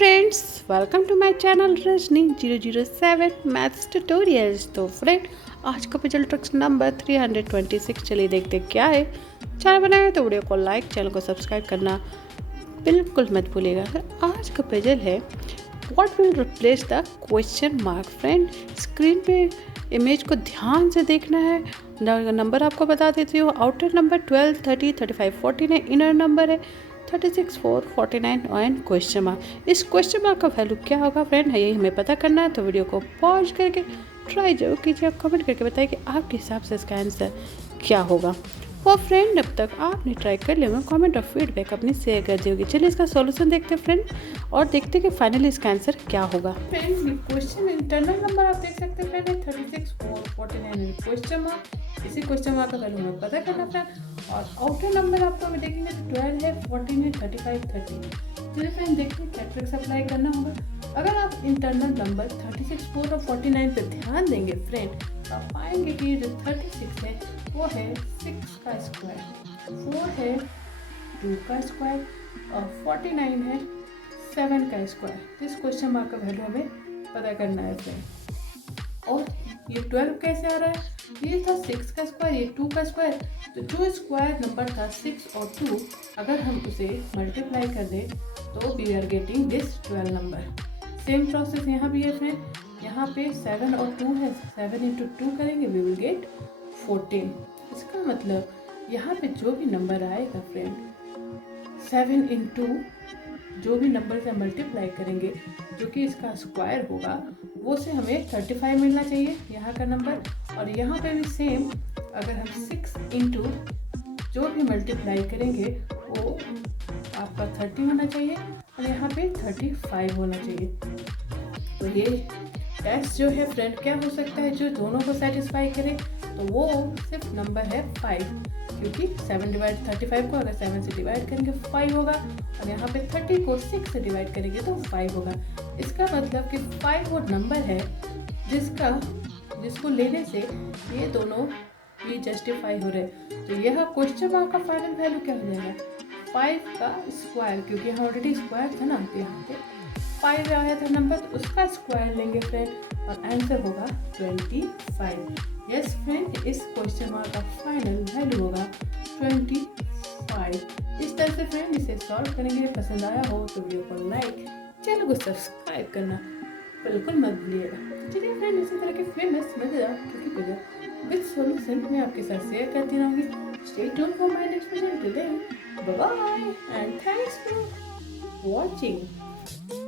Friends, welcome to my channel Rajni 007 maths tutorials. तो friend, आज का पजल ट्रिक्स नंबर 326। चलिए देखते क्या है। चैनल बनाए तो वीडियो को लाइक, चैनल को सब्सक्राइब करना बिल्कुल मत भूलिएगा। आज का पजल है what will replace the question mark. Friend, screen पे इमेज को ध्यान से देखना है। नंबर आपको बता देती हूँ। आउटर नंबर 12, 30, 35, 14 है। इनर नंबर है 36, 4, 49 एंड क्वेश्चन मार्क। इस क्वेश्चन मार्क का वैल्यू क्या होगा फ्रेंड, यही हमें पता करना है। तो वीडियो को पॉज करके ट्राई जरूर कीजिए, कमेंट करके बताइए कि आपके हिसाब से इसका आंसर क्या होगा। और फ्रेंड, अब तक आपने ट्राई कर लिया होगा, कमेंट और फीडबैक अपनी शेयर कर दी होगी। चलिए इसका सॉल्यूशन देखते हैं फ्रेंड, और देखते हैं कि फाइनली इसका आंसर क्या होगा। फ्रेंड, ये क्वेश्चन इंटरनल नंबर आप देख सकते हैं फ्रेंड, 36, 4, 49 क्वेश्चन मार्क। इसी क्वेश्चन मार्क का वैल्यू हमें पता करना फ्रेंड। और आउटर नंबर आपको हमें देखेंगे तो 12 है, 14 है, 35, 30। चलिए फ्रेंड देखते हैं क्या ट्रिक्स अप्लाई करना होगा। अगर आप इंटरनल नंबर 36, 4 और 49 पे ध्यान देंगे फ्रेंड, तो आप पाएंगे कि जो 36 है वो है 6 का स्क्वायर, 4 है 2 का स्क्वायर और 49 है 7 का स्क्वायर। इस क्वेश्चन मार्क का वैल्यू हमें पता करना है फ्रेंड। और ये 12 कैसे आ रहा है, ये था 6 का स्क्वायर, ये 2 का स्क्वायर। तो जो स्क्वायर नंबर था 6 और 2, अगर हम उसे मल्टीप्लाई कर दें तो we are getting this 12 number. Same process यहाँ भी है फ्रेंड। यहाँ पे 7 और 2 है, 7 इंटू 2 करेंगे वी विल गेट 14। इसका मतलब यहाँ पे जो भी नंबर आएगा फ्रेंड, 7 इंटू जो भी नंबर से मल्टीप्लाई करेंगे जो कि इसका स्क्वायर होगा, वो से हमें 35 मिलना चाहिए यहाँ का नंबर। और यहाँ पे भी सेम, अगर हम 6 इंटू जो भी मल्टीप्लाई करेंगे वो आपका 30 होना चाहिए और यहाँ पे 35 होना चाहिए। तो ये टेस्ट जो है फ्रेंड क्या हो सकता है, जो दोनों को सेटिस्फाई करे, तो वो सिर्फ नंबर है 5, क्योंकि 7 डिवाइड 35 को अगर 7 से डिवाइड करेंगे 5 होगा, और यहाँ पे 30 को 6 से डिवाइड करेंगे तो 5 होगा। इसका मतलब कि 5 वो नंबर है जिसको लेने से ये दोनों भी जस्टिफाई हो रहे। तो यह क्वेश्चन मार्क का फाइनल वैल्यू क्या हो जाएगा, 5 का स्क्वायर, क्योंकि यहाँ ऑलरेडी स्क्वायर था ना, तो यहाँ पे 5 आया था नंबर, तो उसका स्क्वायर लेंगे फ्रेंड और आंसर होगा 25। यस फ्रेंड, इस क्वेश्चन मार्क का फाइनल वैल्यू होगा 25। इस तरह से फ्रेंड इसे सॉल्व करेंगे। पसंद आया हो तो वीडियो को लाइक, चैनल को सब्सक्राइब करना बिल्कुल मत भूलिएगा। चलिए फ्रेंड, इसी तरह के फेमस मजेदार ट्रिकी विद सॉल्यूशन मैं आपके साथ शेयर करती रहूँगी। Stay tuned for my next video. Today bye bye and thanks for watching.